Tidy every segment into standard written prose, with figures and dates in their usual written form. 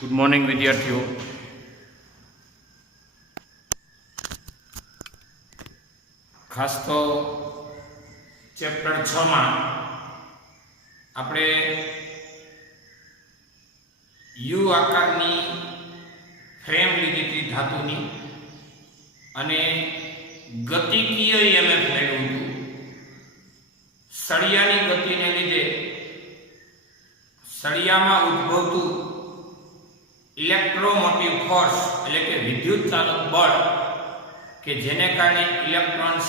Good morning विद्यार्थियों। खास तो चैप्टर 6 में आपणे यू आकारनी फ्रेम लीधी थी धातुनी अने गतिकीय ईएमएफ मेळव्युं हतुं। सळियानी गतिने लीधे सळियामां उद्भवतुं इलेक्ट्रोमोटिव फोर्स एटले के विद्युत चालक बळ के जेने कारणे इलेक्ट्रॉन्स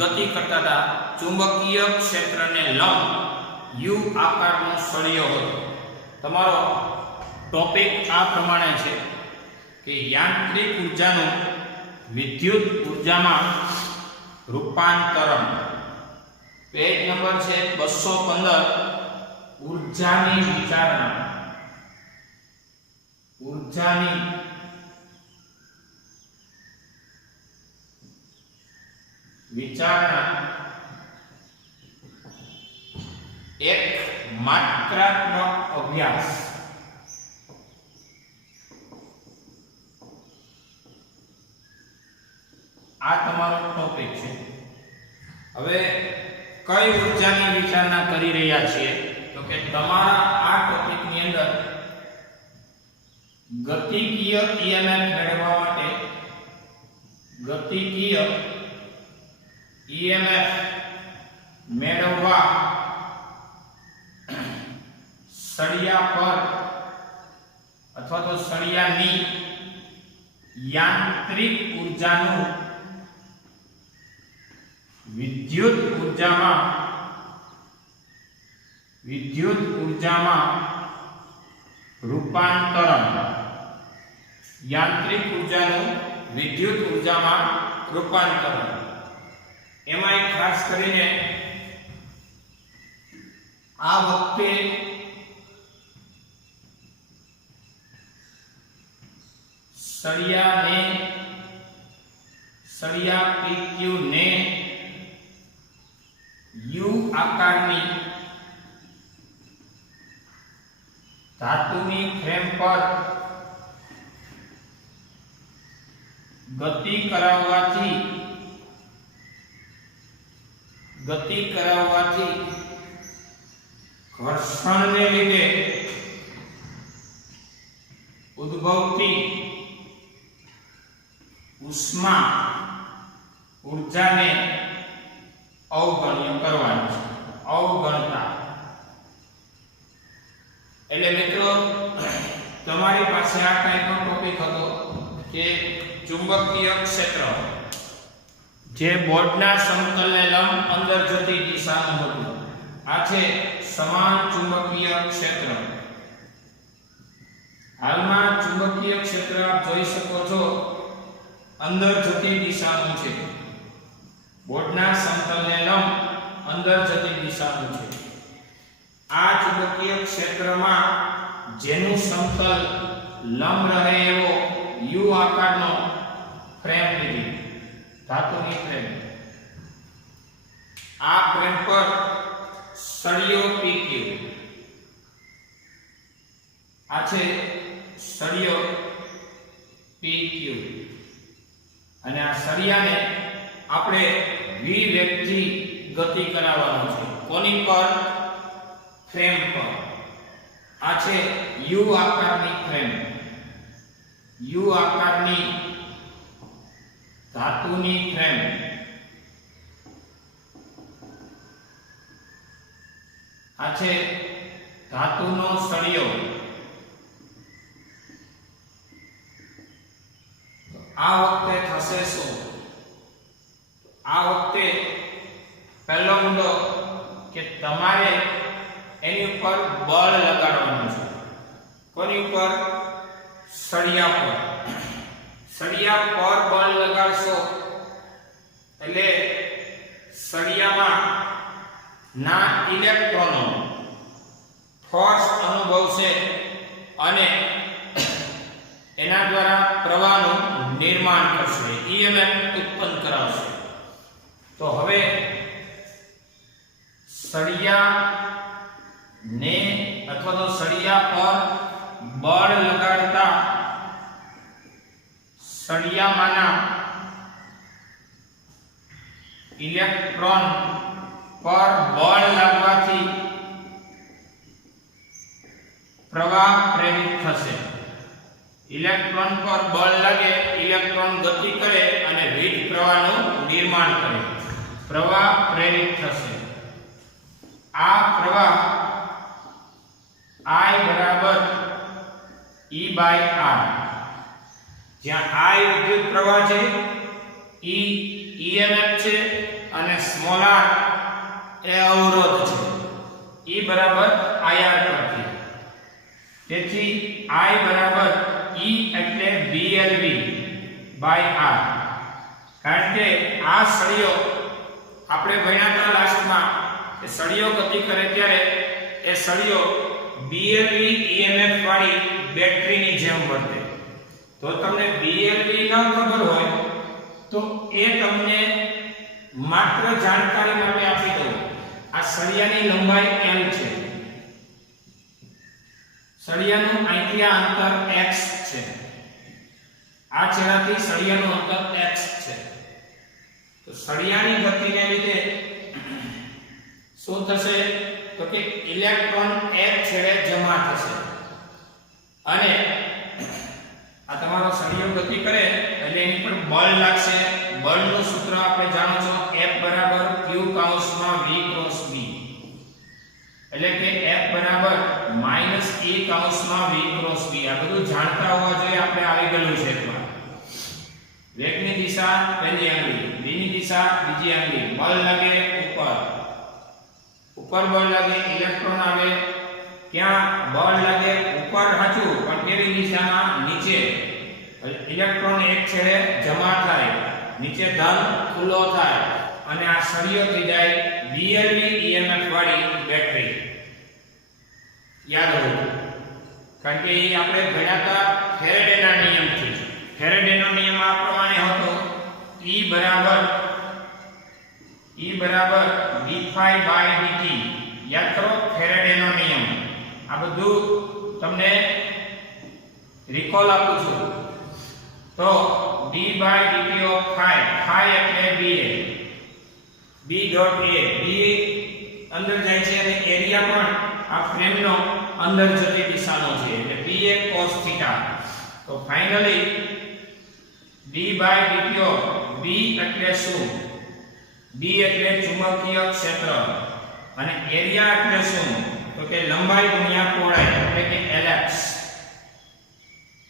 गति करता था चुंबकीय क्षेत्र ने लंब यू आकारनो सळियो हतो। तमारो टॉपिक आ प्रमाणे छे कि यांत्रिक ऊर्जानो विद्युत ऊर्जामां रूपांतरण। पेज नंबर छे 215 ऊर्जानी विचारणा। ऊर्जानी विचारणा एक मात्रात्मक अभ्यास। आ तमारो टॉपिक छे। हवे कई ऊर्जानी विचारणा करी रह्या छीए तो के तमारा आ टॉपिक ની અંદર गतिकीय ईएमएफ मेळववा माटे गतिकीय ईएमएफ मेळववा सळिया पर अथवा तो सळियानी यांत्रिक ऊर्जानु विद्युत ऊर्जामां रूपांतरण। यांत्रिक ऊर्जानु विद्युत ऊर्जामां रूपांतरण एमां एक खास करीने आ वखते सळिया PQ ने यू आकारनी धातुनी फ्रेम पर गति कराववाथी घर्षण ने लीधे उद्भवती उष्मा ऊर्जा ने अवगण्य करवानी छे। अवगणता એટલે મિત્રો તમારી પાસે આ ટાઈપનો ટોપિક હતો કે ચુંબકીય ક્ષેત્ર જે બોર્ડના સમતલને લંબ અંદર જતી દિશાનું હતું। આ છે સમાન ચુંબકીય ક્ષેત્ર। હાલમાં ચુંબકીય ક્ષેત્ર આપ જોઈ શકો છો અંદર જતી દિશાનું છે। બોર્ડના સમતલને લંબ અંદર જતી દિશાનું છે। आ चुंबकीय क्षेत्र में जेनु समतल लंब रहे एवो यू आकारनो फ्रेम लीधी धातुनी फ्रेम। आ फ्रेम पर सळियो PQ आ छे सळियो PQ अने आ सळियाने आपणे V वेगथी गति करावવાનો છે। कोनी पर फ्रेम पर आ छे यू आकारनी फ्रेम। यू आकारनी धातुनी फ्रेम। आ छे धातुनो सळियो। आ वखते थशे शुं? आ वखते पहेलो मुद्दो के तमारे एनी पर बल लगाडवानुं छे। कोनी पर? सळिया पर। सळिया पर बल लगाडशो એટલે સળિયામાં ના ઇલેક્ટ્રોનો ફોર્સ અનુભવશે અને એના દ્વારા પ્રવાહનું નિર્માણ કરશે, ઈએમએફ ઉત્પન્ન કરાવશે। તો હવે સળિયા ने अथवा तो सळिया पर बळ लगाडता સળિયામાંના ઇલેક્ટ્રોન પર બળ લાગવાથી પ્રવાહ પ્રેરિત થશે। ઇલેક્ટ્રોન પર બળ લાગે, ઇલેક્ટ્રોન ગતિ કરે અને વીજ પ્રવાહનું નિર્માણ કરે, પ્રવાહ પ્રેરિત થશે। આ પ્રવાહ I બરાબર E/R, જ્યાં I વિદ્યુત પ્રવાહ છે, E EMF છે અને સ્મોલ r એ અવરોધ છે, E બરાબર IR પરથી। તેથી I બરાબર E એટલે BLV/R, કારણ કે આ સળિયો આપણે ભણ્યા હતા લાસ્ટમાં કે સળિયો ગતિ કરે ત્યારે એ સળિયો BLV EMF વાળી બેટરીની જેમ વર્તે। તો તમને BLV ન ખબર હોય તો એ તમને માત્ર જાણકારી માટે આપી દઉં। આ સળિયાની લંબાઈ L છે, સળિયાનું અહીંથી આ અંતર x છે, આ છેડાથી સળિયાનું અંતર x છે। તો સળિયાની ગતિને લીધે શું થશે તો કે ઇલેક્ટ્રોન એક છેડે જમા થશે અને આ તમારો સળિયો ગતિ કરે એટલે એની પર બળ લાગશે। બળનું સૂત્ર આપણે જાણો છો, F બરાબર Q કૌંસમાં V ક્રોસ B, એટલે કે F બરાબર માઈનસ E કૌંસમાં V ક્રોસ B। આ બધું જાણતા હોવા જોઈએ, આપણે આવી ગયેલું છે એકવાર। વેગની દિશા પહેલી આંગળી, V ની દિશા બીજી આંગળી, બળ લાગે ઉપર બળ લાગે, ઇલેક્ટ્રોન આવે ક્યાં, બળ લાગે ઉપર સાચું, પણ કેવી દિશામાં, નીચે। ઇલેક્ટ્રોન એક છેડે જમા થાય, નીચે ધન ખુલ્લો થાય અને આ સળિયો થઈ જાય BLV EMF વાળી બેટરી। યાદ રાખો, કારણ કે એ આપણે ભણ્યા હતા ફેરેડેના નિયમથી। ફેરેડેનો નિયમ આ પ્રમાણે હતો, E બરાબર dϕ/dt। યાદ કરો ફેરેડેનો નિયમ। આ બધું તમને રિકોલ આપું છું। તો d/dt ઓફ phi એટલે B ડોટ A, B અંદર જાય છે અને એરિયા પણ આ ફ્રેમનો અંદર જતી દિશાનો છે, એટલે B એ cos θ। તો ફાઇનલી d/dt ઓફ B એટલે શું, B એટલે ચુંબકીય ક્ષેત્ર અને એરિયા એટલે શું તો કે લંબાઈ ગુણ્યા પહોળાઈ એટલે કે Lx।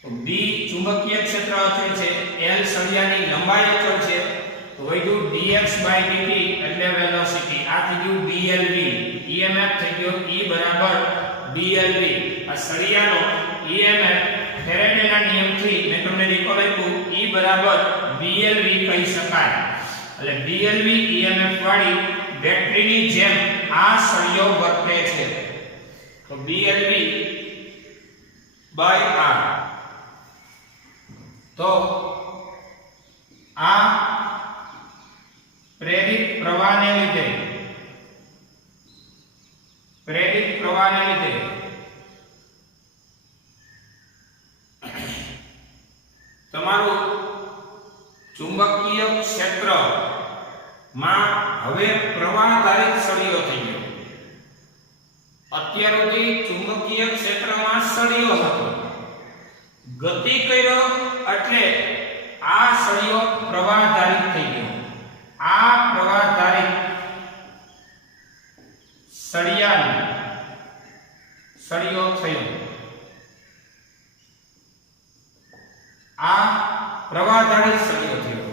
તો B ચુંબકીય ક્ષેત્ર અચળ છે, L સળિયાની લંબાઈ અચળ છે, તો વધ્યું dx/dt એટલે વેલોસિટી, આ થઈ ગયું BLV, EMF થઈ ગયો E બરાબર BLV। આ સળિયાનો EMF ફેરેડેના નિયમથી મેં તમને રિકોલ આપ્યું, E બરાબર BLV કહી શકાય। એટલે BLV EMF વાળી બેટરીની જેમ આ સળિયો વર્તે છે। તો BLV/R। તો આ પ્રેરિત પ્રવાહને લીધે તમારું ચુંબકીય ક્ષેત્ર માં હવે પ્રવાહધારિત સળિયો થઈ ગયો। અત્યાર સુધી ચુંબકીય ક્ષેત્રમાં સળિયો હતો, ગતિ કર્યો એટલે આ સળિયો પ્રવાહધારિત થઈ ગયો। આ પ્રવાહધારિત સળિયો થયો, આ પ્રવાહધારિત સળિયો થયો।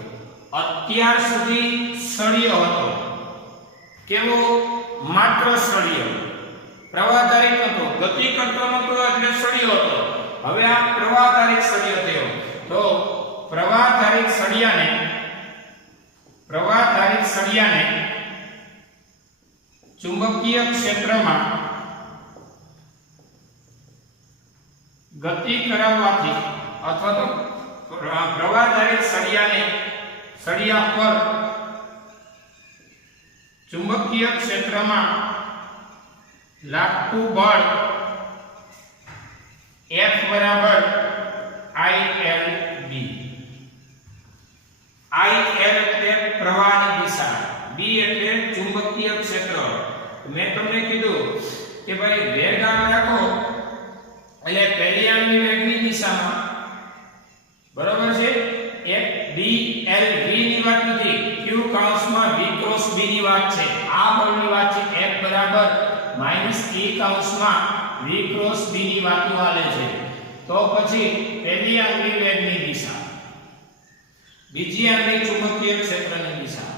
અત્યાર સુધી સળિયો હતો, કેવો, માત્ર સળિયો, પ્રવાહધારિત હતો, ગતિ કરતો નતો એટલે સળિયો હતો। હવે આ પ્રવાહધારિત સળિયો થયો, તો પ્રવાહધારિત સળિયાને ચુંબકીય ક્ષેત્રમાં ગતિ કરાવવાથી અથવા તો પ્રવાહધારિત સળિયા પર ચુંબકીય ક્ષેત્રમાં લાગતું બળ F બરાબર ILB, E કૌંસમાં v ક્રોસ b ની વાતો આલે છે તો પછી પહેલી આંગળી વેગની દિશા, બીજી આંગળી ચુંબકીય ક્ષેત્રની દિશા,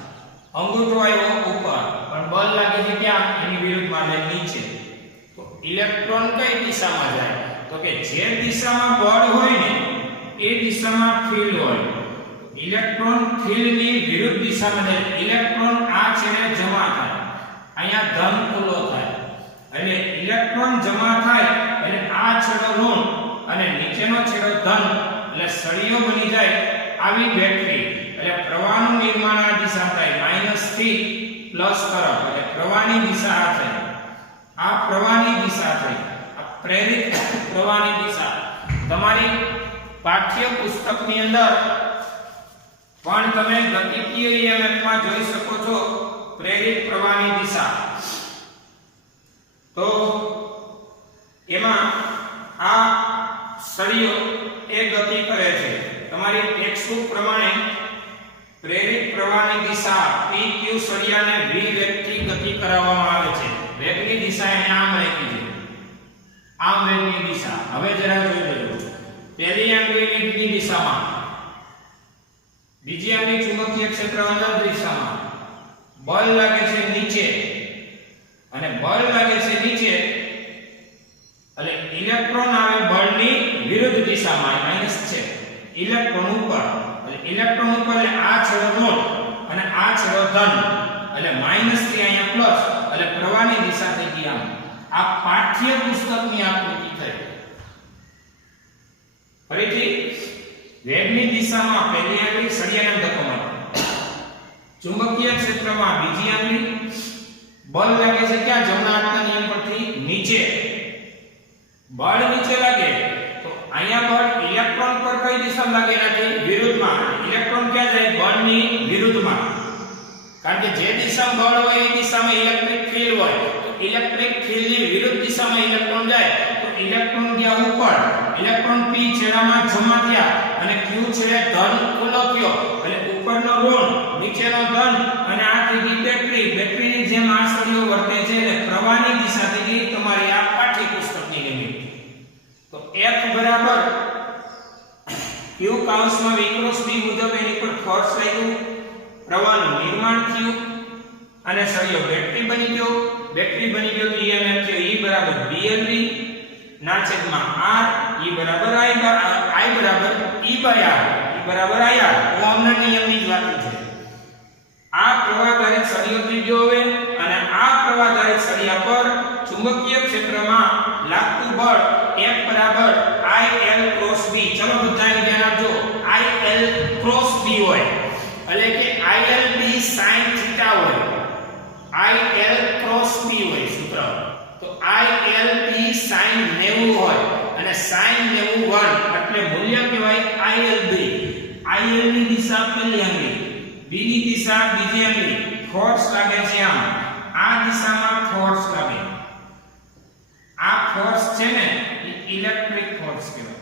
અંગૂઠો આવ્યો ઉપર પણ બળ લાગે છે ક્યાં? એની વિરુદ્ધમાં એટલે નીચે. તો ઇલેક્ટ્રોન કઈ દિશામાં જાય? તો કે જે દિશામાં બળ હોય ને એ દિશામાં ફીલ્ડ હોય. ઇલેક્ટ્રોન ફીલ્ડની વિરુદ્ધ દિશામાં જાય. ઇલેક્ટ્રોન આ છેડે જમા થાય, અહીંયા ધન ખુલ્લો થાય. એટલે ઇલેક્ટ્રોન જમા થાય એટલે આ છેડો ઋણ અને નીચેનો છેડો ધન, એટલે સળિયો બની જાય આવી બેટરી. એટલે પ્રવાહનું નિર્માણ આ દિશા થાય માઈનસ થી પ્લસ તરફ. એટલે પ્રવાહની દિશા આ થઈ, આ પ્રવાહની દિશા થઈ, આ પ્રેરિત પ્રવાહની દિશા. તમારી પાઠ્ય પુસ્તકની અંદર પણ તમે ગતિકીય EMF માં જોઈ શકો છો પ્રેરિત પ્રવાહની દિશા. તો એમાં આ સળિયો એ ગતિ કરે છે. તમારી ટેક્સ્ટબુક પ્રમાણે પ્રેરિત પ્રવાહની દિશા PQ સળિયાને v વેગથી ગતિ કરાવવામાં આવે છે. વેગની દિશા એને આમ રાખી છે, આમ વેગની દિશા. હવે જરા જોઈ લેજો. પહેલી આંગળીની દિશામાં, બીજી આંગળી ચુંબકીય ક્ષેત્ર અંદર દિશામાં, બળ લાગે છે નીચે અને બળ લાગે છે નીચે એટલે ઇલેક્ટ્રોન આવે બળની વિરુદ્ધ દિશામાં, માઈનસ છે. ઇલેક્ટ્રોન ઉપર એટલે ઇલેક્ટ્રોન ઉપર એટલે આ છેડો ઋણ અને આ છેડો ધન, એટલે માઈનસ થી અહીંયા પ્લસ, એટલે પ્રવાહની દિશા થઈ ગઈ આમ. આ પાઠ્ય પુસ્તકની આકૃતિ થઈ. ફરીથી વેગની દિશામાં પહેલી આંગળી સળિયાને ધક્કો મારે, ચુંબકીય ક્ષેત્રમાં બીજી આંગળી, બળ લાગે છે ક્યાં? જમણા હાથના નિયમ પરથી નીચે. બળ નીચે લાગે તો અહીંયા બળ ઇલેક્ટ્રોન પર કઈ દિશામાં લાગે? એનાથી વિરુદ્ધમાં. ઇલેક્ટ્રોન ક્યાં જાય? બળની વિરુદ્ધમાં. કારણ કે જે દિશામાં બળ હોય એ દિશામાં ઇલેક્ટ્રિક ફીલ્ડ હોય. તો ઇલેક્ટ્રિક ફીલ્ડની વિરુદ્ધ દિશામાં ઇલેક્ટ્રોન જાય તો ઇલેક્ટ્રોન ગયા ઉપર. ઇલેક્ટ્રોન p છેડામાં જમા થયા અને q છેડે ધન ખુલ્લો થયો. એટલે ઉપરનો ઋણ, નીચેનો ધન અને આ થઈ ગઈ બેટરી. બેટરીની જેમ આ સળિયો વર્તે છે એટલે પ્રવાહની દિશા થઈ ગઈ તમારી આ પાઠ્ય પુસ્તકની લિમિટ. તો F બરાબર q કૌંસમાં v ક્રોસ b મુજબ એની પર ફોર્સ લાગ્યું, પ્રવાહનું નિર્માણ થયું અને સળિયો બેટરી બની ગયો. બેટરી બની ગયો તો EMF થયો E બરાબર BLV ના છેદમાં R. E બરાબર I બરાબર E by R. E બરાબર IR. ઓહમના નિયમની જ વાત છે. આ પ્રવાહધારિત સળિયો ત્રીજો હવે અને આ પ્રવાહધારિત સળિયા પર ચુંબકીય ક્ષેત્રમાં લાગતું બળ F બરાબર IL ક્રોસ B. ચલો બધાને ધ્યાન આપજો. IL ક્રોસ B હોય એટલે કે IL B sin થીટા હોય. IL ક્રોસ B હોય સૂત્ર. તો IL B sin 90 હોય અને sin 90 એટલે મૂલ્ય કહેવાય IL B. IL ની દિશા પહેલી આંગળી, B ની દિશા બીજી આંગળી. ફોર્સ લાગે છે આમ, આ દિશામાં ફોર્સ લાગે. આ ફોર્સ છે ને એ ઇલેક્ટ્રિક ફોર્સ કહેવાય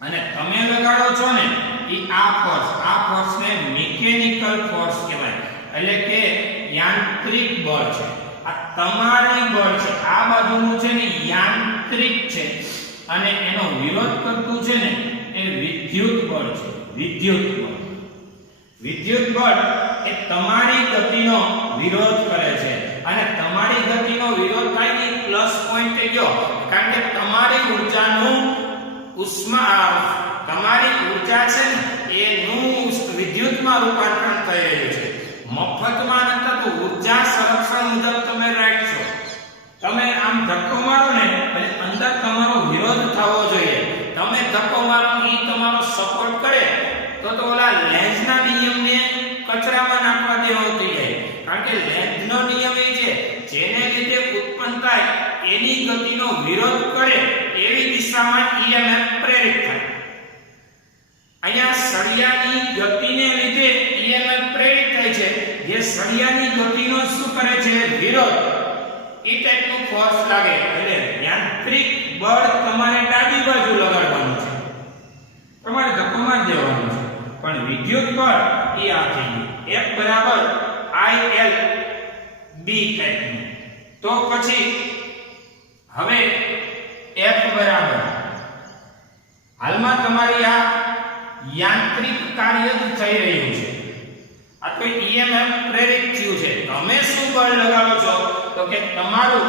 અને તમે લગાડો છો ને એ આ ફોર્સને મિકેનિકલ ફોર્સ કહેવાય. એટલે કે યાંત્રિક બળ છે. આ તમારી બળ છે, આ બાજુનું છે ને યાંત્રિક છે અને એનો વિરોધ કરતું છે ને એ વિદ્યુત બળ છે. વિદ્યુત બળ એ તમારી ગતિનો વિરોધ કરે છે અને તમારી ગતિનો વિરોધ થાય ને પ્લસ પોઈન્ટ થઈ ગયો. કારણ કે તમારી ઊર્જાનું તમારી ઊર્જા છે ને એનું વિદ્યુતમાં રૂપાંતરણ થઈ રહ્યું છે. મફતમાં નથી તો ઊર્જા સંરક્ષણ મુજબ તમે રાખશો. તમે આમ ધક્કો મારો ને એટલે અંદર તમારો વિરોધ થવો જોઈએ. તમે ધક્કો મારો એ તમારો સપોર્ટ કરે તો ઓલા લેન્ઝના નિયમને કચરામાં નાખવા દેવો થઈ જાય. કારણ કે લેન્ઝનો નિયમ એ છે જેને લીધે ઉત્પન્ન થાય એની ગતિનો વિરોધ કરે એવી દિશામાં EMF પ્રેરિત થાય. અહીંયા સળિયાની ગતિને લીધે EMF પ્રેરિત થાય છે. જે સળિયાની ગતિનો શું કરે છે? વિરોધ. એ ટાઈપનું ફોર્સ લાગે એટલે યાંત્રિક બળ તમારે ડાબી બાજુ લગાડવાનું છે, તમારે ધક્કો મારી દેવાનો છે. પણ વિદ્યુત બળ એ આ થઈ ગયું F બરાબર IL B ટાઈપનું. તો પછી હવે F બરાબર હાલમાં તમારી આ યાંત્રિક કાર્ય જ થઈ રહ્યું છે, આ તો EMF પ્રેરિત થયું છે. તમે શું બળ લગાવો છો તો કે તમારું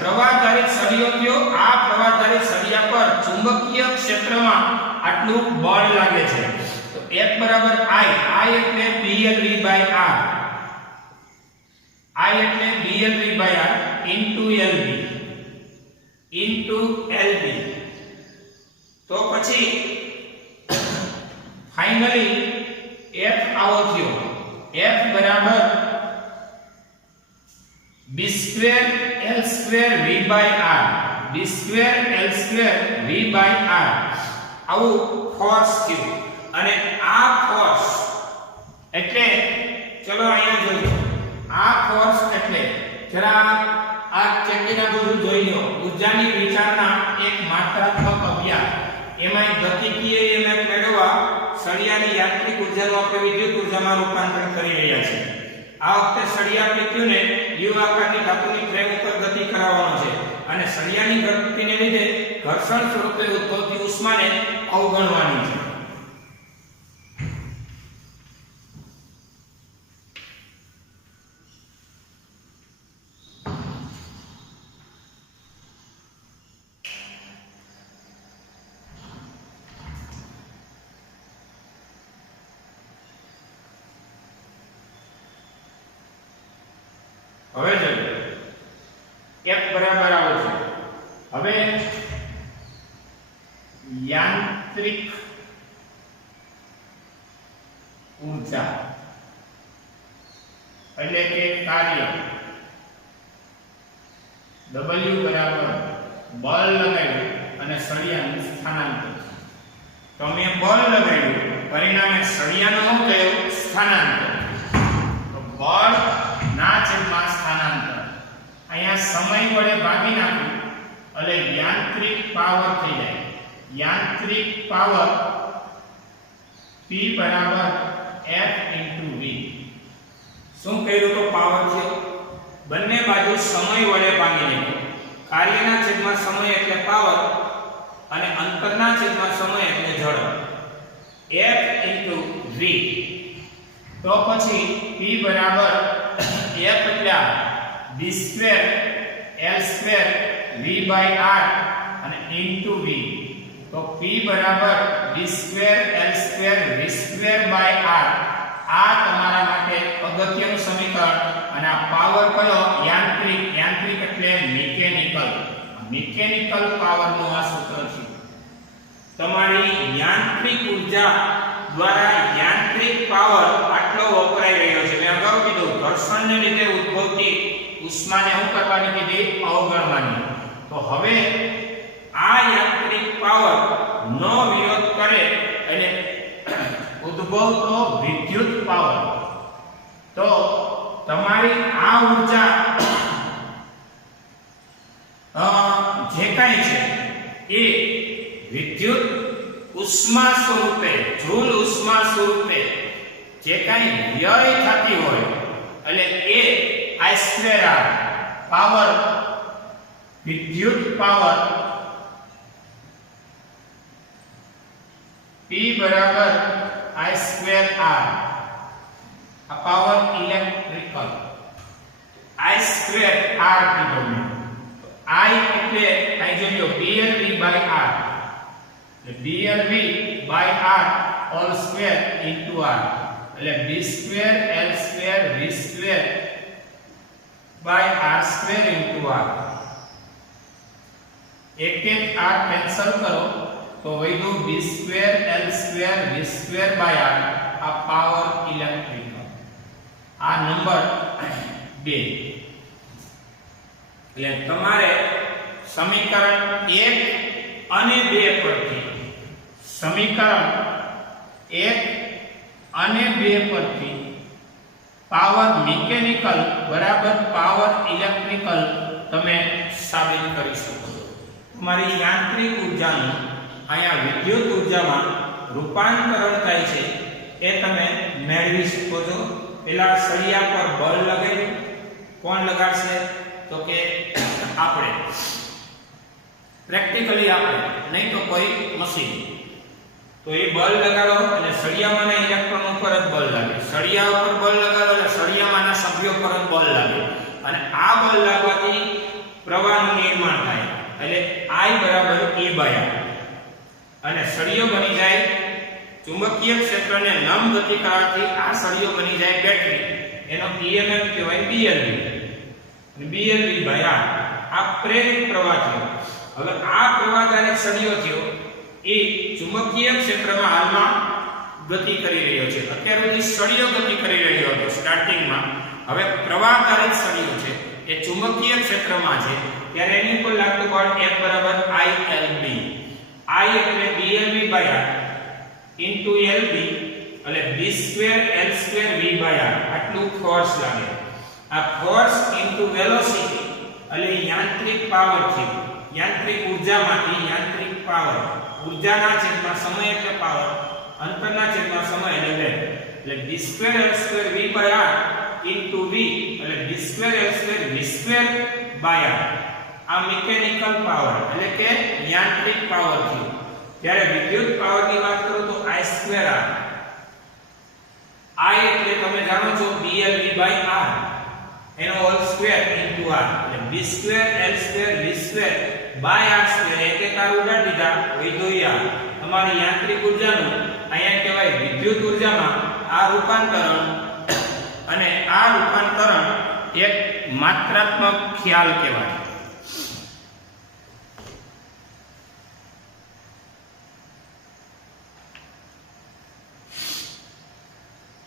પ્રવાહધારિત સળિયો થયો, આ પ્રવાહધારિત સળિયા પર ચુંબકીય ક્ષેત્રમાં આટલું બળ લાગે છે. તો F બરાબર I એટલે BLV/R, I એટલે BLV/R into LB. તો પછી ફાઇનલી F આવો થયો, F બરાબર B² L² V/R, B² L² V/R આવું ફોર્સ થયું. અને આ ફોર્સ એટલે ચલો અહીંયા જોજો, આ ફોર્સ એટલે જરા આ ચેકીના બધું જોઈ લો. ઊર્જાની વિચારણા એક માત્રાત્મક અભ્યાસ, એમાં ગતિકીય EMF મેળવવા સળિયાની યાંત્રિક ઊર્જાનું આપણે વિદ્યુત ઊર્જામાં રૂપાંતર કરી રહ્યા છીએ. આ વખતે સળિયા પીક્યુને યુ આકારની ધાતુની ફ્રેમ ઉપર ગતિ કરાવવાનો છે અને સળિયાની ગતિને લીધે ઘર્ષણ સ્વરૂપે ઉદ્ભવતી ઉષ્માને અવગણવાની છે. હવે જોઈએ F બરાબર આવો છે. હવે યાંત્રિક ઊર્જા એટલે કે કાર્ય W બરાબર બળ લગાવ્યું અને સળિયાનું સ્થાનાંતર. તો અમે બળ લગાવ્યું, પરિણામે સળિયાનો શું થયું? સ્થાનાંતર. તો બળ ના છેદમાં સ્થાનાંતર. અહીંયા સમય વડે ભાગી નાખ્યું એટલે યાંત્રિક પાવર થઈ જાય. યાંત્રિક પાવર P બરાબર F * V. શું કર્યું તો પાવર છે? બંને બાજુ સમય વડે ભાગી નાખ્યો. કાર્યના છેદમાં સમય એટલે પાવર અને અંતરના છેદમાં સમય એટલે ઝડપ. F * V. તો પછી P બરાબર F એટલે B² L² V/R અને into V. તો P બરાબર B² L² V²/R. આ તમારા માટે અગત્યનું સમીકરણ. અને આ પાવર કયો? યાંત્રિક. યાંત્રિક એટલે મિકેનિકલ. મિકેનિકલ પાવરનું આ સૂત્ર છે. તમારી યાંત્રિક ઊર્જા દ્વારા યાંત્રિક પાવર આટલો વપરાઈ રહ્યો છે. મેં અગાઉ કીધું ઘર્ષણને લીધે ઉદ્ભવતી ઉષ્માને શું કરવાની કીધી? અવગણવાની. તો હવે આ યાંત્રિક પાવર નો વિરોધ કરે અને ઉદ્ભવતો વિદ્યુત પાવર, તો તમારી આ ઊર્જા જે કાંઈ છે એ વિદ્યુત ઉષ્મા સ્વરૂપે, જૂલ ઉષ્મા સ્વરૂપે જે કાંઈ વ્યય થતી હોય એટલે એ I²R પાવર, વિદ્યુત પાવર P બરાબર I²R. આ પાવર ઇલેક્ટ્રિકલ I²R કીધું મેં. I એટલે અહીં જોજો BLV/R, BLV/R all square into R એટલે B² L² V²/R² into R. એક R કેન્સલ કરો તો વધ્યું B² L² V²/R. આ પાવર ઇલેક્ટ્રિકલ. આ નંબર 2. એટલે તમારે સમીકરણ 1 અને 2 પરથી, સમીકરણ 1 અને 2 પરથી પાવર મિકેનિકલ બરાબર પાવર ઇલેક્ટ્રિકલ તમે સાબિત કરી શકો છો. તમારી યાંત્રિક ઊર્જાનું અહીંયા વિદ્યુત ઊર્જામાં રૂપાંતરણ થાય છે એ તમે મેળવી શકો છો. પેલા સળિયા પર બળ લગાવ્યું, કોણ લગાડશે? તો કે આપણે પ્રેક્ટિકલી આપણે, નહીં તો કોઈ મશીન. તો એ બળ લગાડો અને સળિયામાંના ઇલેક્ટ્રોન ઉપર જ બળ લાગે. સળિયા ઉપર બળ લગાડો એટલે સળિયામાંના સભ્યો પર જ બળ લાગે અને આ બળ લાગવાથી પ્રવાહનું નિર્માણ થાય. એટલે I બરાબર E બાય R અને સળિયો બની જાય ચુંબકીય ક્ષેત્રને લંબ ગતિ કરવાથી આ સળિયો બની જાય બેટરી. એનો EMF કહેવાય BLV અને BLV બાય R. આ પ્રેરિત પ્રવાહ થયો. હવે આ પ્રવાહદાયક સળિયો થયો એ ચુંબકીય ક્ષેત્રમાં હાલમાં ગતિ કરી રહ્યો છે. અત્યાર સુધી સળિયો ગતિ કરી રહ્યો હતો સ્ટાર્ટિંગમાં. હવે પ્રવાહદાયક સળિયો છે એ ચુંબકીય ક્ષેત્રમાં છે ત્યારે એની ઉપર લાગતું બળ F બરાબર ILB. I એટલે BLV by R into LB એટલે B²L²V બાય R. આટલું ફોર્સ લાગે. આ ફોર્સ ઇન્ટુ વેલોસિટી એટલે યાંત્રિક પાવર છે. યાંત્રિક ઉર્જામાંથી યાંત્રિક પાવર, ઉર્જાના છેદમાં સમય એટલે પાવર, અંતરના છેદમાં સમય એટલે વેગ. એટલે B²L²V by R into V એટલે B²L²V² બાય R. આ મિકેનિકલ પાવર એટલે કે યાંત્રિક પાવર છે. જ્યારે વિદ્યુત પાવરની વાત કરું તો I²R. I એટલે તમે જાણો છો BLV બાય R એનો હોલ સ્ક્વેર ઇન્ટુ R એટલે B²L²V² બાય R². એક એક R ઉડાડી દીધા વૈદ્યુત R. તમારી યાંત્રિક ઉર્જાનું અહીંયા કહેવાય વિદ્યુત ઉર્જામાં આ રૂપાંતરણ, અને આ રૂપાંતરણ એક માત્રાત્મક ખ્યાલ કહેવાય.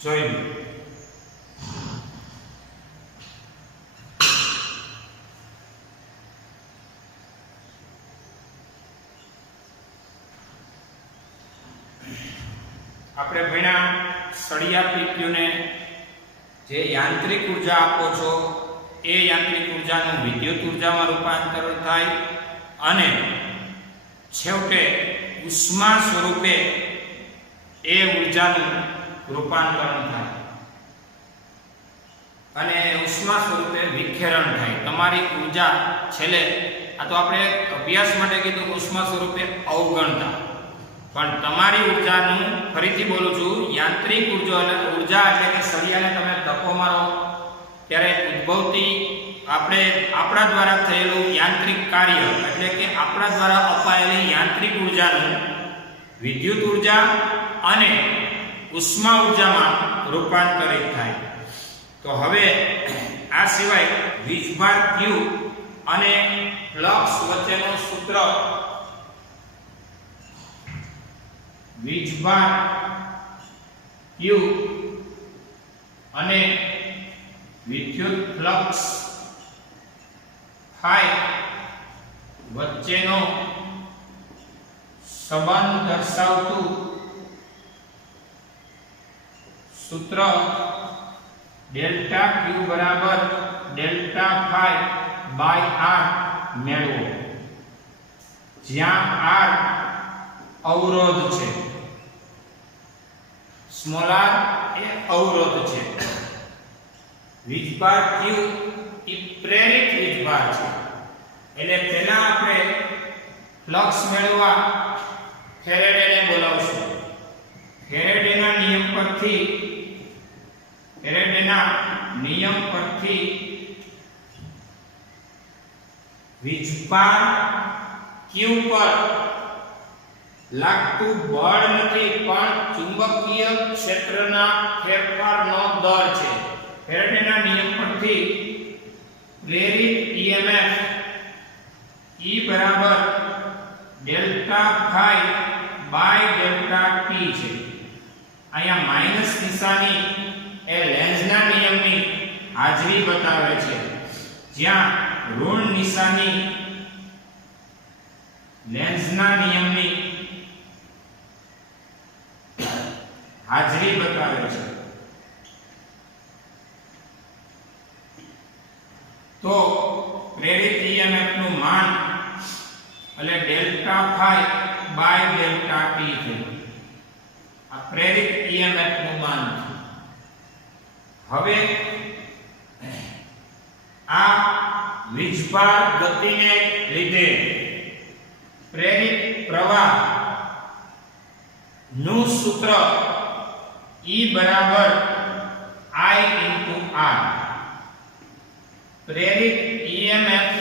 જોઈ લો. આપણે ભણ્યા સળિયા પીક્યુને જે યાંત્રિક ઉર્જા આપો છો એ યાંત્રિક ઉર્જાનું વિદ્યુત ઉર્જામાં રૂપાંતરણ થાય અને છેવટે ઉષ્મા સ્વરૂપે એ ઉર્જાનું રૂપાંતરણ થાય અને ઉષ્મા સ્વરૂપે વિખેરણ થાય. તમારી ઉર્જા છેલ્લે આ તો આપણે અભ્યાસ માટે કીધું ઉષ્મા સ્વરૂપે અવગણતા, પણ તમારી ઉર્જાનું ફરીથી બોલું છું યાંત્રિક ઉર્જા એટલે કે સળિયાને તમે ધક્કો મારો ત્યારે ઉદ્ભવતી આપણા દ્વારા થયેલું યાંત્રિક કાર્ય એટલે કે આપણા દ્વારા અપાયેલી યાંત્રિક ઉર્જાનું વિદ્યુત ઉર્જા અને ઉષ્મા ઉર્જામાં રૂપાંતરિત થાય. તો હવે આ સિવાય વીજભાર Q અને ફ્લક્સ વચ્ચેનું સૂત્ર, વીજભાર Q અને વિદ્યુત ફ્લક્સ phi વચ્ચેનો સંબંધ દર્શાવતું સૂત્ર ડેલ્ટા Q બરાબર ડેલ્ટા phi બાય R મેળવો, જ્યાં R અવરોધ છે, સ્મોલ r એ અવરોધ છે. વીજભાર Q એ પ્રેરિત વીજભાર છે. એટલે પહેલા આપણે ફ્લક્સ મેળવવા ફેરેડેને બોલાવશું. ફેરેડેના નિયમ પરથી વીજભાર Q પર લાગતું બળ નથી પણ ચુંબકીય ક્ષેત્રના ફેરફારનો દર છે. ફેરેડેના નિયમ પરથી પ્રેરિત EMF E બરાબર delta phi by delta t છે. અહીંયા માઈનસ નિશાની એ લેન્ઝના નિયમની હાજરી બતાવે છે, જ્યાં ઋણ નિશાની લેન્ઝના નિયમની હાજરી બતાવે છે. તો પ્રેરિત EMF નું માન એટલે delta phi by delta t છે. આ પ્રેરિત EMF નું માન છે. હવે આ વીજભાર ગતિને લીધે પ્રેરિત પ્રવાહ નું સૂત્ર E બરાબર I into R. પ્રેરિત EMF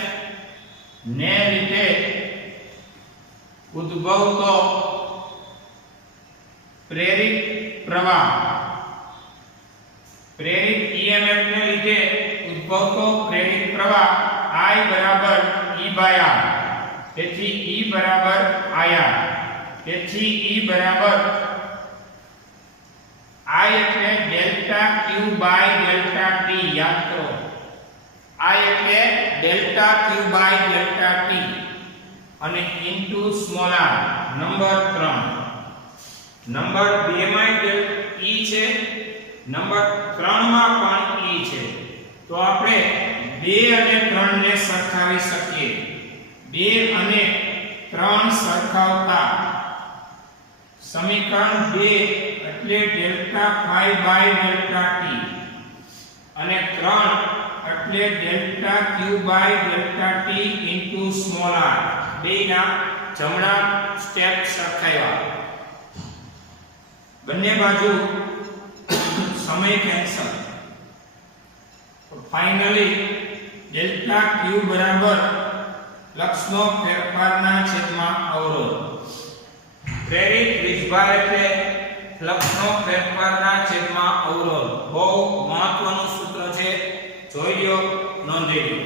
ને લીધે ઉદ્ભવતો પ્રેરિત પ્રવાહ, પ્રેરિત EMF ને લીધે ઉદ્ભવતો પ્રેરિત પ્રવાહ I બરાબર E by R. તેથી E બરાબર IR. તેથી E બરાબર I એટલે delta Q by delta T. યાદ કરો, I એટલે delta Q by delta T અને into small r number 3. Number 2 માં E છે, નંબર 3 માં પણ E છે. તો આપણે 2 અને 3 ને સરખાવી શકીએ. 2 અને 3 સરખાવતા સમીકરણ 2 એટલે delta phi by delta T અને 3 એટલે delta Q by delta T into small r. બેના જમણા સ્ટેપ સરખાવ્યા. બંને બાજુ સમય કેન્સલ. તો ફાઇનલી ડેલ્ટા Q બરાબર ફ્લક્સનો ફેરફારના છેદમાં અવરોધ. પ્રેરિત વીજભાર એટલે ફ્લક્સનો ફેરફારના છેદમાં અવરોધ. બહુ મહત્વનું સૂત્ર છે, જોઈ લો, નોંધી લો.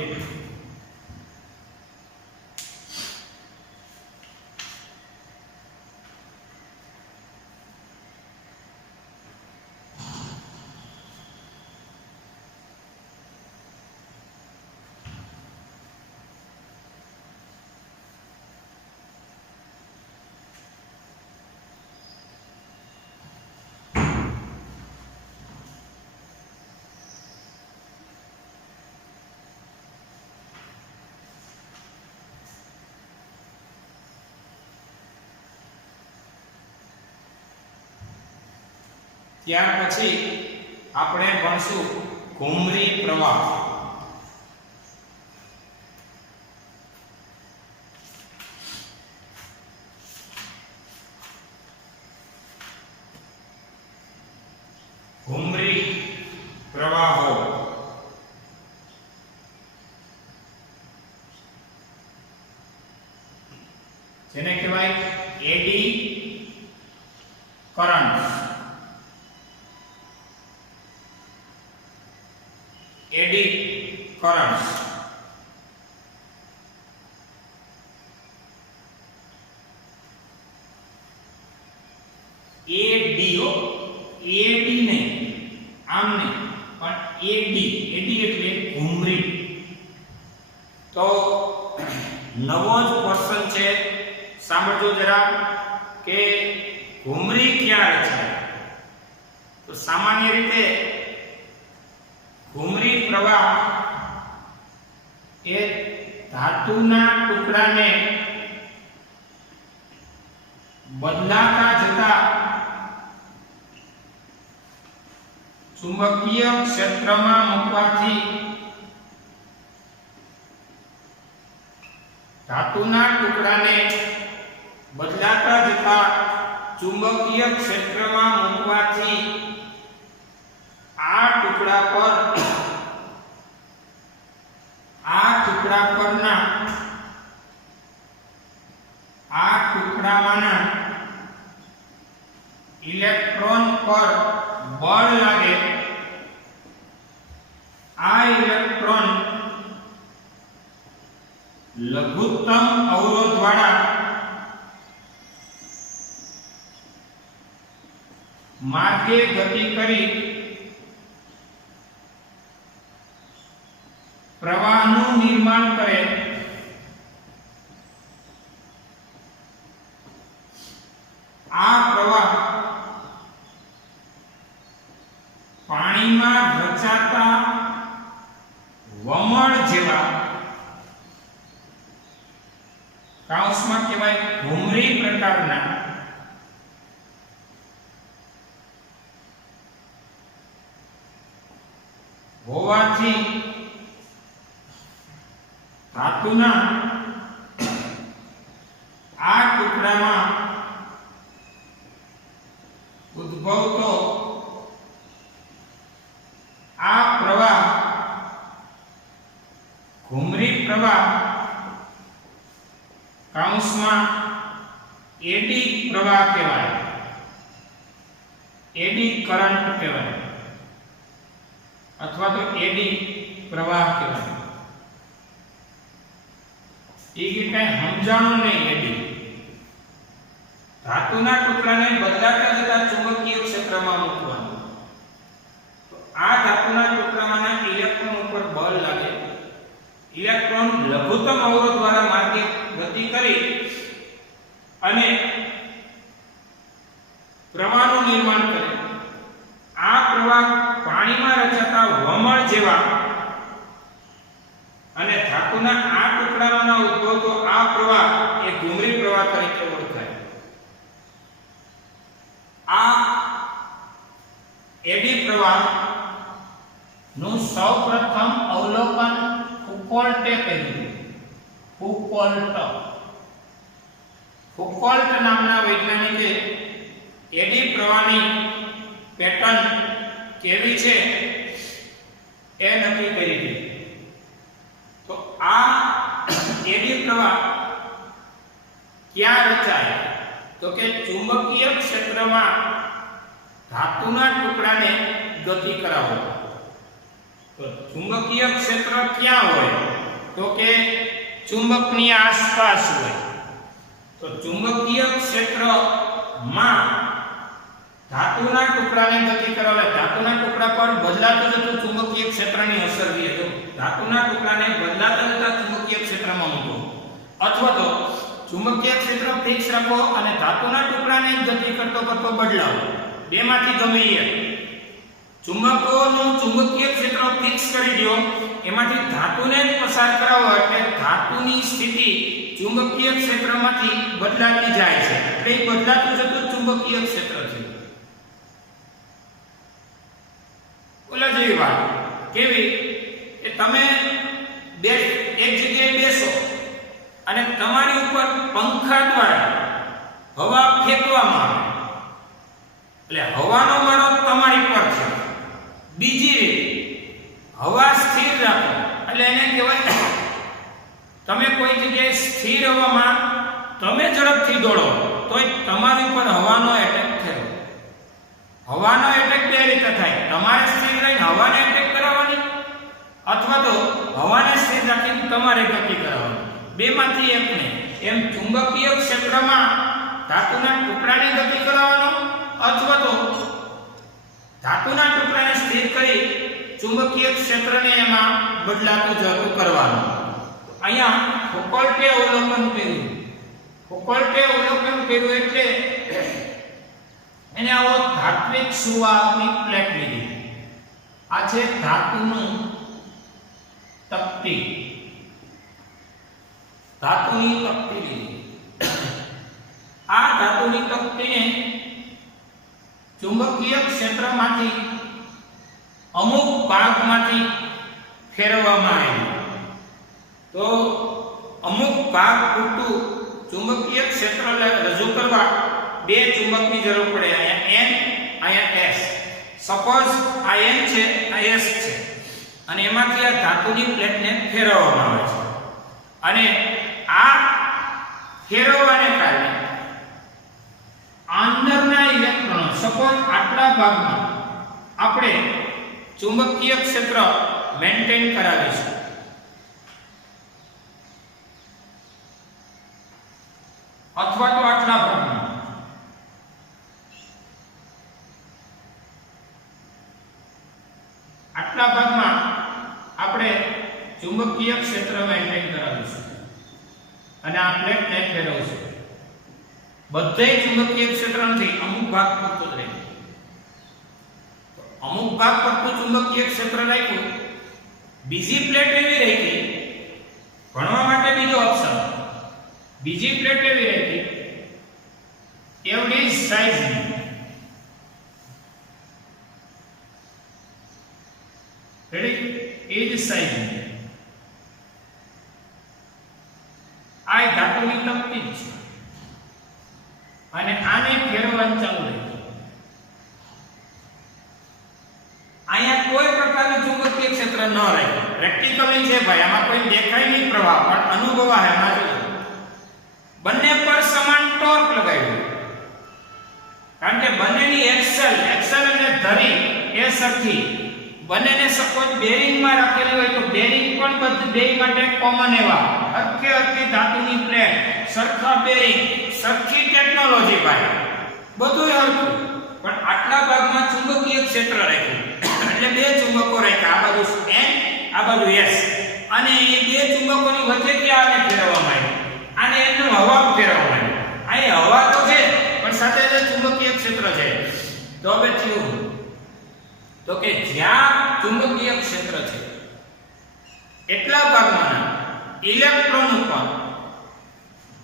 ત્યાર પછી આપણે ભણશું ઘુમરી પ્રવાહ. ઘુમરી પ્રવાહો જેને કહેવાય એડી કરન્ટ. એડી કરન્ટ એડીઓ, એડી નહીં, આમ નહીં, પણ એડી. એડી એટલે ઘુમરી. તો નવો જ ક્વેશ્ચન છે, સાંભળજો જરા કે ઘુમરી ક્યારે છે. તો સામાન્ય રીતે ઘુમરી પ્રવાહ એ ધાતુના ટુકડાને બદલાતા જતા ચુંબકીય ક્ષેત્રમાં મૂકવાથી ધાતુના ટુકડાને બદલાતા જતા ચુંબકીય ક્ષેત્રમાં મૂકવાથી આ ટુકડા પરના આ ટુકડામાંના ઇલેક્ટ્રોન પર બળ લાગે. આ ઇલેક્ટ્રોન લઘુત્તમ અવરોધવાળા માર્ગે ગતિ કરી પ્રવાહનું નિર્માણ કરે. આ પ્રવાહ પાણીમાં રચાતા વમળ જેવા કાઉસમાં કહેવાય ઘુમરી પ્રકારના હોવાથી ટુકડામાં ઉદ્ભવતો આ પ્રવાહ ઘુમરી પ્રવાહ કૌંસમાં એડી પ્રવાહ કહેવાય, એડી કરંટ કહેવાય અથવા તો એડી પ્રવાહ કહેવાય. એ કે કઈ સમજાણું નહીં. એડી ધાતુના ટુકડાને બદલાતા જતા ચુંબકીય ક્ષેત્રમાં મૂકવાનું. તો આ ધાતુના ટુકડામાંના ઇલેક્ટ્રોન ઉપર બળ લાગે. ઇલેક્ટ્રોન લઘુત્તમ અવરોધ દ્વારા માર્ગે ગતિ કરી અને પ્રવાહનું નિર્માણ કરે. આ પ્રવાહ પાણીમાં રચાતા વમળ જેવા અને ધાતુના આ ટુકડામાંના ઉદ્ભવતો આ પ્રવાહ એ ઘુમરી પ્રવાહ તરીકે ઓળખાય. આ એડી પ્રવાહ નું સૌપ્રથમ અવલોકન ફુકોલ્ટે કર્યું. ફુકોલ્ટ નામના વૈજ્ઞાનિકે એડી પ્રવાહની પેટર્ન કેવી છે એ નક્કી કરી હતી. તો આ એડી પ્રવાહ ક્યાં રચાય? તો કે ચુંબકીય ક્ષેત્રમાં ધાતુના ટુકડાને ગતિ કરાવો. તો ચુંબકીય ક્ષેત્ર ક્યાં હોય? તો કે ચુંબકની આસપાસ હોય. તો ચુંબકીય ક્ષેત્રમાં ધાતુના ટુકડાને ગતિ કરાવે. ધાતુના ટુકડા પર બદલાતું જતું ચુંબકીય ક્ષેત્રની અસર રહે. તો ધાતુના ટુકડાને બદલાતા જતા ચુંબકીય ક્ષેત્રમાં મૂકો અથવા તો ચુંબકીય ક્ષેત્ર ફિક્સ રાખો અને ધાતુના ટુકડાને ગતિ કરતો કરતો બદલાવો. બેમાંથી ગમે એક. ચુંબકોનું ચુંબકીય ક્ષેત્ર ફિક્સ કરી દો, એમાંથી ધાતુને જ પસાર કરાવો એટલે ધાતુની સ્થિતિ ચુંબકીય ક્ષેત્રમાંથી બદલાતી જાય છે. એટલે એ બદલાતું જતું ચુંબકીય ક્ષેત્ર છે. ઓલા જેવી વાત કેવી કે તમે એક જગ્યાએ બેસો અને તમારી ઉપર પંખા દ્વારા હવા ફેંકવામાં આવે એટલે હવાનો માળો તમારી પર છે. બીજી રીત, હવા સ્થિર રાખો એટલે એને કહેવાય તમે કોઈ જગ્યાએ સ્થિર હવામાં તમે ઝડપથી દોડો તોય તમારી ઉપર હવાનો એટેક થયો. હવાનો એટેક બે રીતે થાય. તમારે સ્થિર રહીને હવાને એટેક કરાવવાની અથવા તો હવાને સ્થિર રાખીને તમારે ગતિ કરાવવાની. બેમાંથી એકને. એમ ચુંબકીય ક્ષેત્રમાં ધાતુના ટુકડાને ગતિ કરાવવાનો અથવા તો ધાતુના ટુકડાને સ્થિર કરી ચુંબકીય ક્ષેત્રને એમાં બદલાતું જતું કરવાનું. અહીંયા ફુકોલ્ટે અવલોકન કર્યું. ફુકોલ્ટે અવલોકન કર્યું એટલે એને આવો ધાત્વિક સુવાહકની પ્લેટ લીધી. આ છે ધાતુનું તકતી. ધાતુની તકતી લીધી. આ ધાતુની તકતીને ચુંબકીય ક્ષેત્રમાંથી અમુક ભાગમાંથી ફેરવવામાં આવી. તો અમુક ભાગ પૂરતું ચુંબકીય ક્ષેત્ર રજૂ કરવા બે ચુંબકની જરૂર પડે. અહીંયા N, અહીંયા S. સપોઝ આ N છે, આ S છે અને એમાંથી આ ધાતુની પ્લેટને ફેરવવામાં આવે છે અને આ ફેરવવાને કારણે અંદરના ઇલેક્ટ્રોનો સપોઝ આટલા ભાગમાં આપણે ચુંબકીય ક્ષેત્ર મેન્ટેન કરાવીશું. અથવા તો આટલા ભાગમાં આપણે ચુંબકીય ક્ષેત્ર મેન્ટેન કરાવીશું અને આ પ્લેટને ફેરવશું. બધે ચુંબકીય ક્ષેત્ર નથી, અમુક ભાગ પૂરતો જ રહે. અમુક ભાગ પૂરતું ચુંબકીય ક્ષેત્ર રાખ્યું. બીજી પ્લેટ એવી રાખી ભણવા માટે બીજો ઓપ્શન. બીજી પ્લેટ એવી રાખી એવડી સાઈઝની રેડી એ જ સાઈઝની આ ધાતુની તકતી છે. ફેરવવાનું ચાલુ રહે. અહીંયા કોઈ પ્રકારનું ચુંબકીય ક્ષેત્ર ન રહે. પ્રેક્ટિકલી છે ભાઈ, આમાં કોઈ દેખાય નહીં પ્રવાહ, પણ અનુભવાય. એમાં જો બંને પર સમાન ટોર્ક લગાવ્યું, કારણ કે બંનેની એક્સેલ અને ધરી એ સરખી. બંનેને સપોઝ બેરિંગમાં રાખેલી હોય તો બેરિંગ પણ બધું બે માટે કોમન એવા અરખી ધાતુની પ્લેટ, સરખા બેરિંગ, સરખી ટેકનોલોજી ભાઈ, બધું હરખું. પણ આટલા ભાગમાં ચુંબકીય ક્ષેત્ર રાખ્યું, એટલે બે ચુંબકો રાખ્યા, આ બાજુ N, આ બાજુ S, અને એ બે ચુંબકોની વચ્ચે ક્યાં આને ફેરવવામાં આવ્યું, આને એનું હવા ફેરવવામાં આવ્યું. અહીં હવા તો છે પણ સાથે ચુંબકીય ક્ષેત્ર છે. તો હવે થયું તો કે જ્યાં ચુંબકીય ક્ષેત્ર છે એટલા ભાગમાં ઇલેક્ટ્રોન ઉપર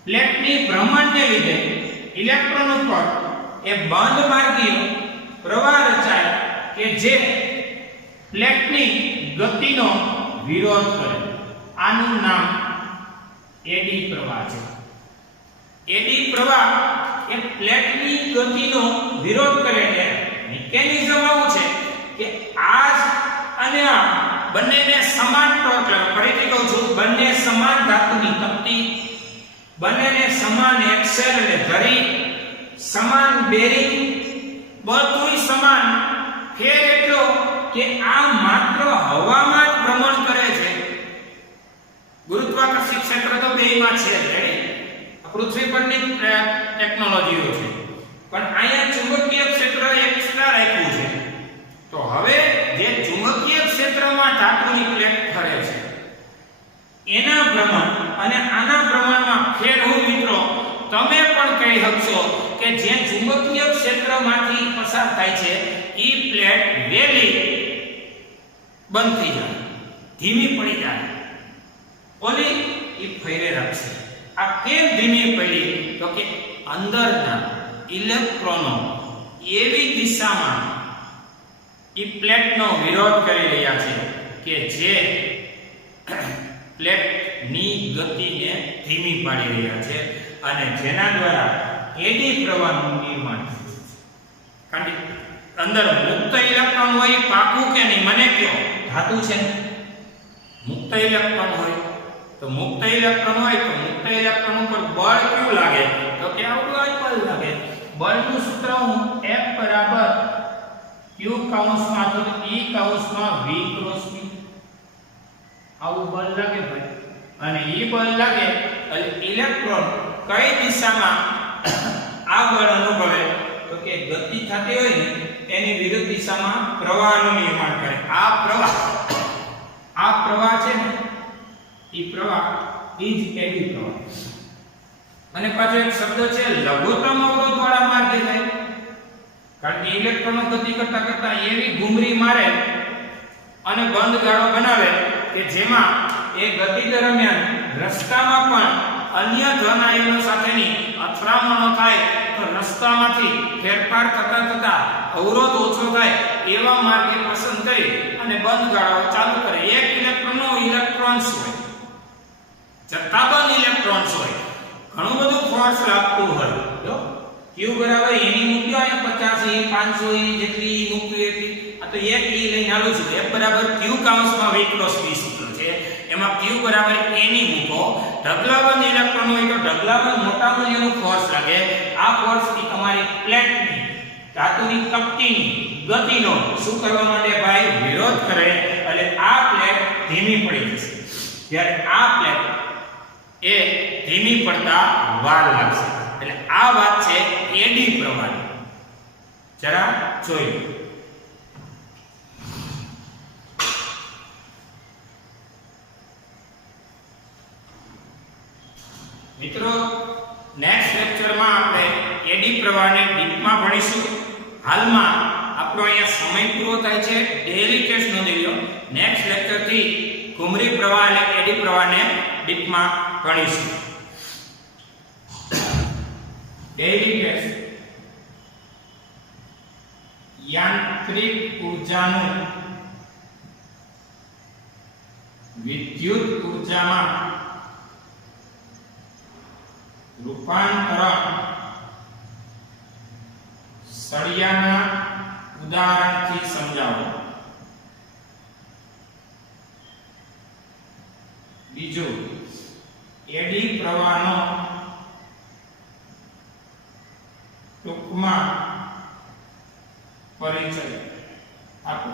પ્લેટની ભ્રમણને લીધે ઇલેક્ટ્રોન ઉપર એ બંધ માર્ગીય પ્રવાહ રચાય કે જે પ્લેટની ગતિનો વિરોધ કરે. આનું નામ એડી પ્રવાહ છે. એડી પ્રવાહ એ પ્લેટની ગતિનો વિરોધ કરે છે. મિકેનિઝમ આવું છે કે આ અને આ બંનેને સમાન ટોર્ક લાગે. ફરીથી કહું છું, બંને સમાન ધાતુની તપતી, બંનેને સમાન એક્સેલ અને ધરી, સમાન બેરિંગ, બધુંય સમાન. ફેર એટલો કે આ માત્ર હવામાં જ ભ્રમણ કરે છે. ગુરુત્વાકર્ષણ ક્ષેત્ર તો બેયમાં છે જ, પૃથ્વી પરની ટેકનોલોજીઓ છે, પણ અહીંયા ચુંબકીય ક્ષેત્ર એક્સ્ટ્રા રાખ્યું છે. તો હવે જે ચુંબકીય ક્ષેત્રમાં ધાતુની પ્લેટ ફરે છે એના ભ્રમણ અને આના ભ્રમણમાં ફેર હું મિત્રો તમે પણ કહી શકશો કે જે ચુંબકીય ક્ષેત્રમાંથી પસાર થાય છે એ પ્લેટ વેલી બંધ થઈ જાય, ધીમી પડી જાય, ઓલી એ ફેરે રાખશે. આ કેમ ધીમી પડી? તો કે અંદરના ઇલેક્ટ્રોનો એવી દિશામાં એ પ્લેટનો વિરોધ કરી રહ્યા છે કે જે પ્લેટની ગતિને ધીમી પાડી રહ્યા છે, અને જેના દ્વારા એડી પ્રવાહનું નિર્માણ થાય છે. કારણ કે અંદર મુક્ત ઇલેક્ટ્રોન હોય, પાકું કે નહીં મને કહો, ધાતુ છે. મુક્ત ઇલેક્ટ્રોન હોય તો મુક્ત ઇલેક્ટ્રોન ઉપર બળ કેવું લાગે? તો કે આવડું આ બળ લાગે. બળનું સૂત્ર હું F બરાબર Q કૌંસમાં તો E કૌંસમાં V ક્રોસ V. આવું બળ લાગે ભાઈ, અને એ બળ લાગે એટલે ઇલેક્ટ્રોન કઈ દિશામાં આ બળ અનુભવે? તો કે ગતિ થતી હોય ને એની વિરુદ્ધ દિશામાં પ્રવાહનું નિર્માણ કરે. આ પ્રવાહ છે ને એ પ્રવાહ એ જ એડી પ્રવાહ. અને પાછો એક શબ્દ છે લઘુત્તમ અવરોધ વાળા માર્ગે જાય. કારણ કે ઇલેક્ટ્રોનો ગતિ કરતા એવી ઘૂમરી મારે અને બંધ ગાળો બનાવે કે જેમાં એ ગતિ દરમિયાન રસ્તામાં પણ અન્ય ધન આયનો સાથેની અથડામણો થાય તો રસ્તામાંથી ફેરફાર થતા અવરોધ ઓછો થાય એવા માર્ગે પસંદ કરી અને બંધ ગાળો ચાલુ કરે. એક ઇલેક્ટ્રોનનો ઇલેક્ટ્રોન્સ હોય, જથ્થાબંધ ઇલેક્ટ્રોન્સ હોય, ઘણું બધું ફોર્સ લાગતું હોય. જો Q બરાબર એની મૂક્યો અહીંયા 50 E 500 E જેટલી મૂક્યું એટલી. આ તો એક E લઈને આલું છું. F બરાબર Q કૌંસમાં V ક્રોસ V સૂત્ર છે. એમાં Q બરાબર A ની મૂકો. ઢગલાબંધ ઇલેક્ટ્રોન હોય તો ઢગલાબંધ મોટા મૂલ્યનું ફોર્સ લાગે. આ ફોર્સ ની તમારી પ્લેટની ધાતુની તપતીની ગતિનો શું કરવા માટે ભાઈ? વિરોધ કરે. એટલે આ પ્લેટ ધીમી પડી જશે. જ્યારે આ પ્લેટ એ ધીમી પડતા વાર લાગશે. એટલે આ વાત છે એડી પ્રવાહની. જરા જોઈએ. મિત્રો નેક્સ્ટ લેક્ચરમાં આપણે એડી પ્રવાહને ડીપમાં ભણીશું. હાલમાં આપણો અહીંયા સમય પૂરો થાય છે. ડેલી ટેસ્ટ નોંધી લો. નેક્સ્ટ લેક્ચરથી ઘુમરી પ્રવાહ એટલે એડી પ્રવાહને ડીપમાં ભણીશું. ડેલી ટેસ્ટ યાંત્રિક ઊર્જાનું વિદ્યુત ઊર્જામાં રૂપાંતરણ સળિયાના ઉદાહરણથી સમજાવો. બીજું, એડી પ્રવાહનો ટૂંકમાં પરિચય આપો.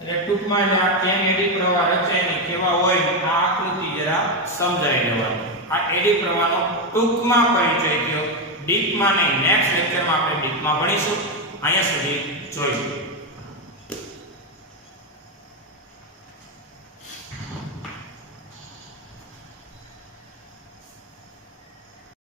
એટલે ટૂંકમાં જો આ કેમ એડી પ્રવાહ રચાય ને કેવા હોય આ આકૃતિ જરા સમજાઈ દેવાની. આ એડી પ્રવાહનો ટૂંકમાં પરિચય થયો, ડીપમાં નહીં. નેક્સ્ટ લેક્ચરમાં આપણે ડીપમાં ભણીશું. અહીંયા સુધી જોઈશું.